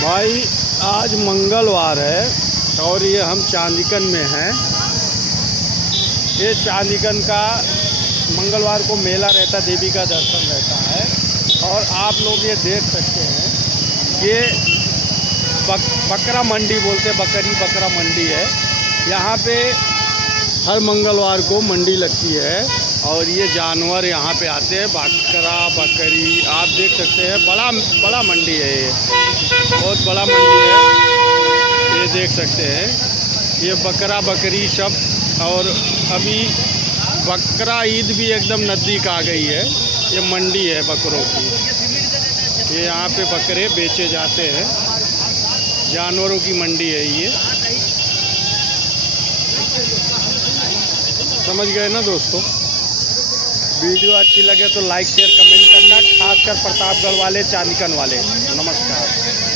भाई आज मंगलवार है और ये हम चांदीकन में हैं। ये चांदीकन का मंगलवार को मेला रहता, देवी का दर्शन रहता है। और आप लोग ये देख सकते हैं, ये बकरा मंडी बोलते, बकरा मंडी है। यहाँ पे हर मंगलवार को मंडी लगती है और ये जानवर यहाँ पे आते हैं, बकरा बकरी। आप देख सकते हैं, बड़ा मंडी है ये, बहुत बड़ा मंडी है। ये देख सकते हैं, ये बकरा बकरी सब। और अभी बकरा ईद भी एकदम नज़दीक आ गई है। ये मंडी है बकरों की। ये यहाँ पे बकरे बेचे जाते हैं, जानवरों की मंडी है ये। समझ गए ना दोस्तों। वीडियो अच्छी लगे तो लाइक शेयर कमेंट करना, खासकर प्रतापगढ़ वाले, चांदीकन वाले। नमस्कार।